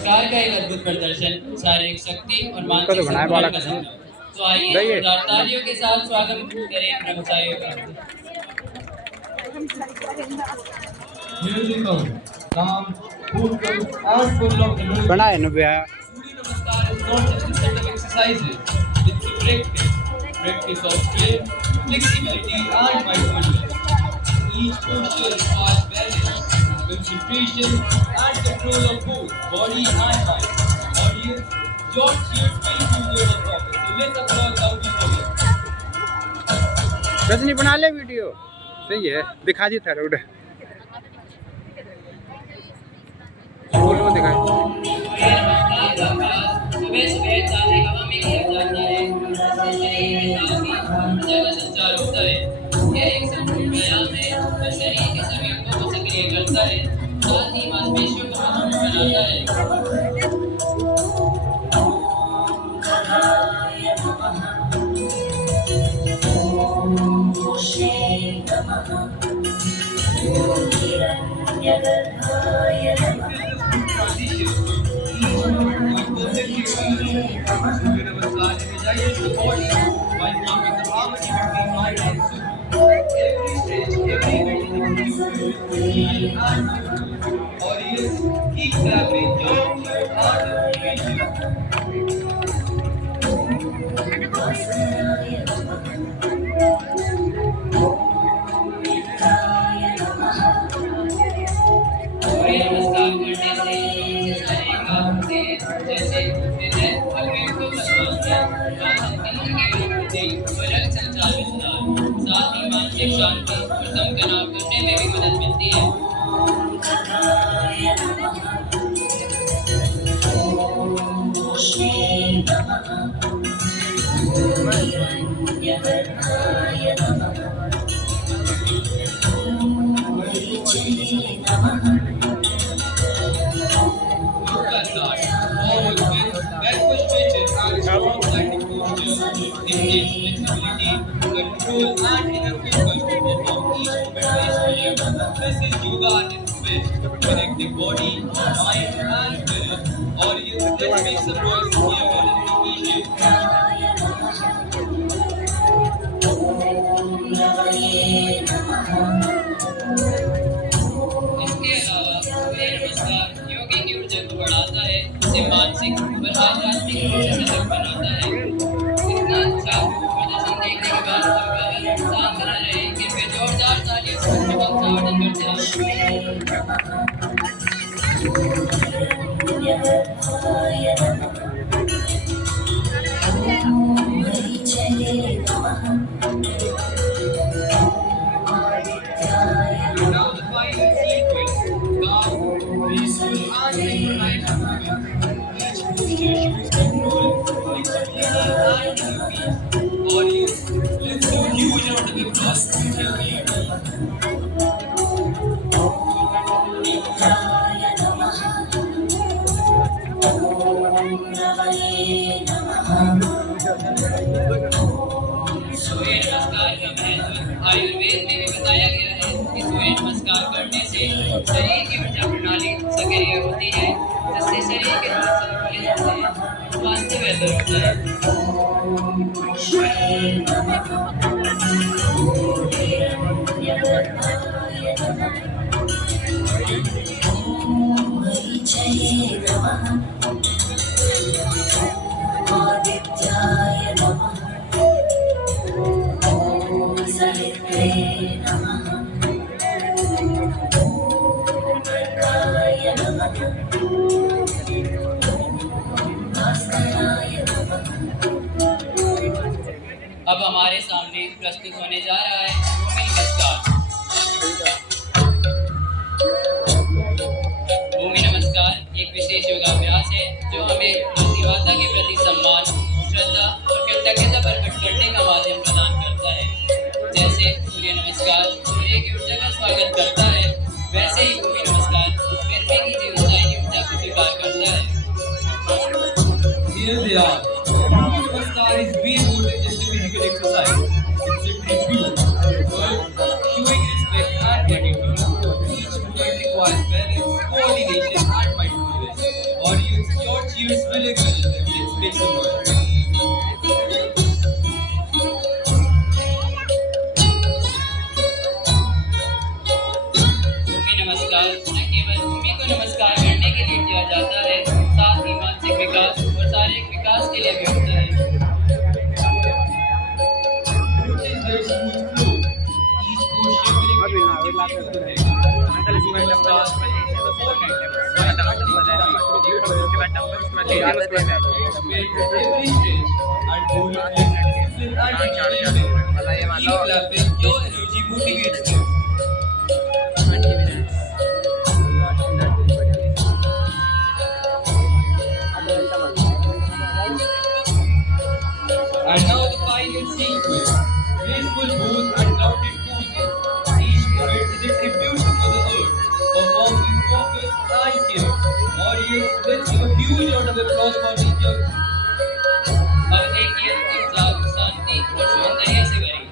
नमस्कार का एक अद्भुत प्रदर्शन शारीरिक शक्ति और मानसिक संतुलन का संगम। तो आइए जोरदार तालियों के साथ स्वागत करें ब्रह्मचारियों का। Musical, calm, cool, and full of energy. बनाए न भैया Surya Namaskar is not just a set of exercises, it's a practice of strength, flexibility, and mindfulness. Each posture requires balance, concentration, and control of both body and mind. Audience, your cheers will boost your performance. So let's applaud loudly for them. Rajni बना ले video सही है दिखा दी था road दिखा सुबह सुबह ताज़ी हवा में किया जाता है, जिससे शरीर में ताज़गी ऊर्जा का संचार होता है। यह एक संपूर्ण व्यायाम है जो शरीर के सभी अंगों को सक्रिय करता है, साथ ही मांसपेशियों को मजबूत बनाता है। Keep clapping, don't your heart and सूर्य नमस्कार करने से शरीर का जैसे हृदय अग्नि को रक्त संचार विस्तार, साथ ही मानसिक शांति और कम तनाव करने में भी मदद मिलती है। Control and inner focus to perform each movement gracefully. This is yoga at its best, connecting body, mind, and spirit. Audience, let's make some noise here while it's इसके अलावा सूर्य नमस्कार योगी की ऊर्जा को बढ़ाता है, उसे मानसिक और आध्यात्मिक रूप से सजग बनाता है। इतना अच्छा प्रदर्शन देखने के बाद अभिभावक शांत न रहे, कृपया जोरदार तालियों से बच्चों का अभिवादन करते हैं। Now the final sequence, calm, peaceful, and synchronized movement. Each posture shows control, flexibility, and inner peace. Audience, let's do a huge round of applause to their leader. सूर्य नमस्कार का महत्व आयुर्वेद में भी बताया गया है कि सूर्य नमस्कार करने से शरीर की ऊर्जा प्रणाली सक्रिय होती है, जिससे शरीर के रोग संतुलित होते हैं, स्वास्थ्य बेहतर होता है। अब हमारे सामने प्रस्तुत होने जा रहा है भूमि नमस्कार। भूमि नमस्कार एक विशेष योगाभ्यास है जो हमें प्रतिभाता के प्रति सम्मान, श्रद्धा और कृतज्ञता प्रकट करने का माध्यम प्रदान करता है। जैसे सूर्य नमस्कार सूर्य की ऊर्जा का स्वागत करता है, वैसे ही भूमि नमस्कार पृथ्वी की जीवनदायी ऊर्जा को स्वीकार करता है। Here they are. Bhumi Namaskar is way more than just a physical exercise. It's a tribute to Earth, showing respect and gratitude. Each movement requires balance, coordination, and mindfulness. Audience, cheers really good. Let's make some noise. भूमि नमस्कार न केवल भूमि को नमस्कार करने के लिए किया जाता है, साथ ही मानसिक विकास और शारीरिक विकास के लिए भी होता है। Notice their smooth flow. Each posture will अभी ना अभी लाते हैं Keep clapping. Your energy motivates them. And now the final sequence. Graceful pose and grounded poses. Each movement is a tribute to Mother Earth. Performed with focus and care. Audience, let's give a huge round of applause for these young. अब देखिए उत्साह, शांति और सौंदर्य से भरी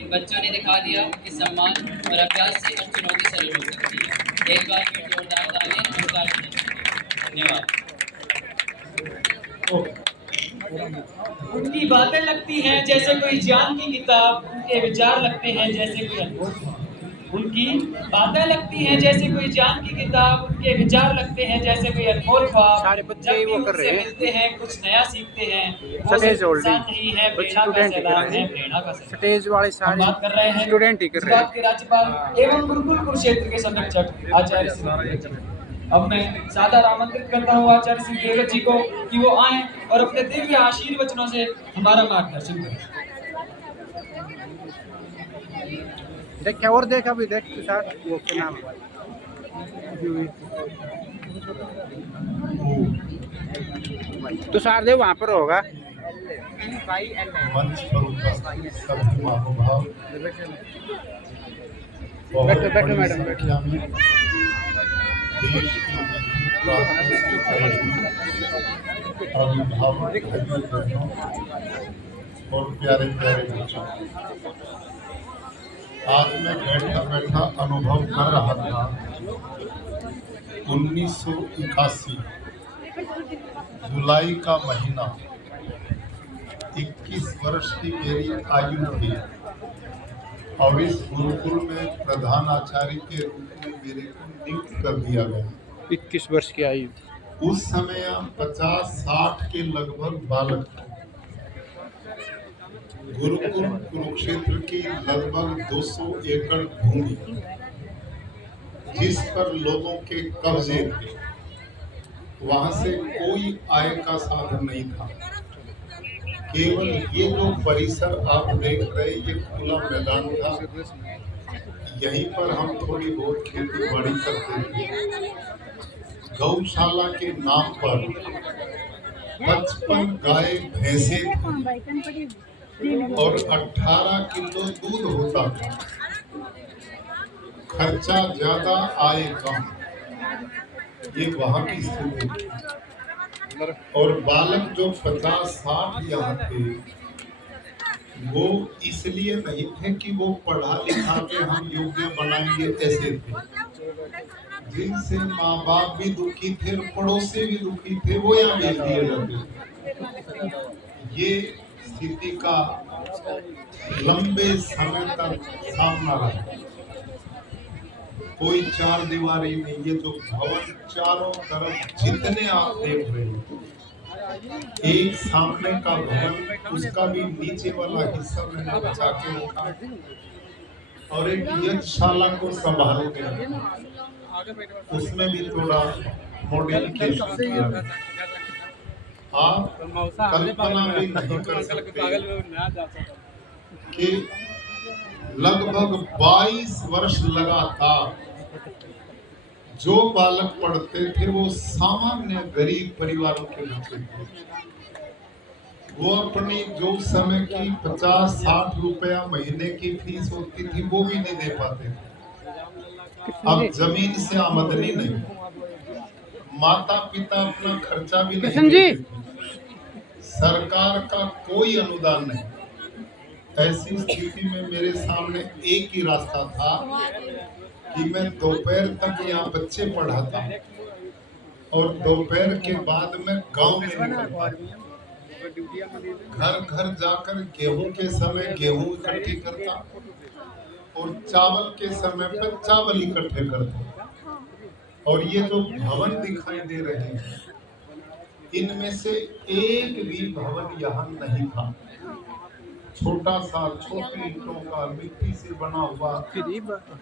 इन बच्चों ने दिखा दिया कि सम्मान और अभ्यास से हर चुनौती सरल हो सकती है। एक बार फिर जोरदार तालियां नमस्कार देने के लिए। धन्यवाद। उनकी बातें लगती हैं जैसे कोई ज्ञान की किताब, उनके विचार लगते हैं जैसे कोई अनमोल। उनकी बातें लगती हैं जैसे कोई ज्ञान की किताब, उनके विचार लगते हैं जैसे कोई अनमोल ख्वाब। सारे बच्चे जब भी वो कर रहे उनसे हैं। मिलते हैं कुछ नया सीखते हैं। वो स्टेज सिर्फ होल्डिंग। इंसान नहीं है, बच्चे प्रेरणा का स्टूडेंट ही कर सैलाब रहे है, हैं। प्रेरणा का सैलाब। स्टेज वाले हम सारे बात कर रहे हैं स्टूडेंट ही कर रहे गुजरात के राज्यपाल एवं गुरुकुल कुरुक्षेत्र के संरक्षक आचार्य श्री देवव्रत जी। अब मैं सादर आमंत्रित करता हूँ आचार्य श्री देवव्रत जी को कि वो आए और अपने दिव्य आशीर्वचनों से हमारा मार्गदर्शन करें। देख क्या और देख अभी देख तुषार वो क्या नाम है तुषार देव वहाँ पर होगा मंच पर उपस्थित सभी महानुभाव बैठो बैठो मैडम बैठो संख्या में देश की अभिभावक भाइयों बहनों और प्यारे प्यारे बच्चों, आज मैं बैठा बैठा अनुभव कर रहा था 1981 जुलाई का महीना, 21 वर्ष की मेरी आयु थी और इस गुरुकुल में प्रधान आचार्य के रूप में मेरे को नियुक्त कर दिया गया। 21 वर्ष की आयु। उस समय हम 50-60 के लगभग बालक थे। गुरुकुल कुरुक्षेत्र की लगभग 200 एकड़ भूमि जिस पर लोगों के कब्जे थे, वहां से कोई आय का साधन नहीं था। केवल ये जो परिसर आप देख रहे, ये खुला मैदान था। यहीं पर हम थोड़ी बहुत खेती बाड़ी करते थे। गौशाला के नाम पर 55 गाय भैंसे थी और 18 किलो दूध होता था। खर्चा ज्यादा, आय कम, ये वहां की स्थिति थी। और बालक जो 50-60 यहाँ थे, वो इसलिए नहीं थे कि वो पढ़ा लिखा के हम योग्य बनाएंगे, ऐसे थे। जिनसे माँ बाप भी दुखी थे, पड़ोसी भी दुखी थे, वो यहाँ भेज दिए जाते थे। ये स्थिति का लंबे समय तक सामना रहा। कोई चार दीवारी नहीं, ये जो भवन चारों तरफ जितने आप देख रहे हो, एक सामने का भवन, उसका भी नीचे वाला हिस्सा मैंने बचा के रखा और एक यज्ञशाला को संभाल के रखा, उसमें भी थोड़ा मॉडिफिकेशन किया। आप कल्पना भी नहीं कर सकते कि लगभग 22 वर्ष लगातार जो बालक पढ़ते थे वो सामान्य गरीब परिवारों के बच्चे थे। वो अपनी जो समय की 50-60 रुपया महीने की फीस होती थी, वो भी नहीं दे पाते थे। अब जमीन से आमदनी नहीं, माता पिता अपना खर्चा भी नहीं देते थे, सरकार का कोई अनुदान नहीं। ऐसी स्थिति में मेरे सामने एक ही रास्ता था कि मैं दोपहर तक यहाँ बच्चे पढ़ाता और दोपहर के बाद में गांव में निकलता, घर घर जाकर गेहूं के समय गेहूं इकट्ठे करता और चावल के समय पर चावल इकट्ठे करता। और ये जो भवन दिखाई दे रहे हैं, इनमें से एक भी भवन यहाँ नहीं था। छोटा सा छोटी ईंटों का मिट्टी से बना हुआ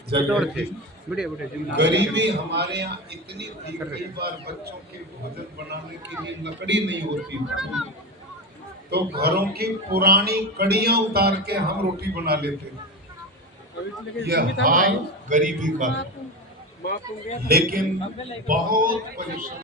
जगह थी। गरीबी हमारे यहाँ इतनी थी, कई बार बच्चों के भोजन बनाने के लिए लकड़ी नहीं होती थी, तो घरों की पुरानी कड़ियां उतार के हम रोटी बना लेते थे। यह हाल गरीबी का था, लेकिन बहुत परिश्रम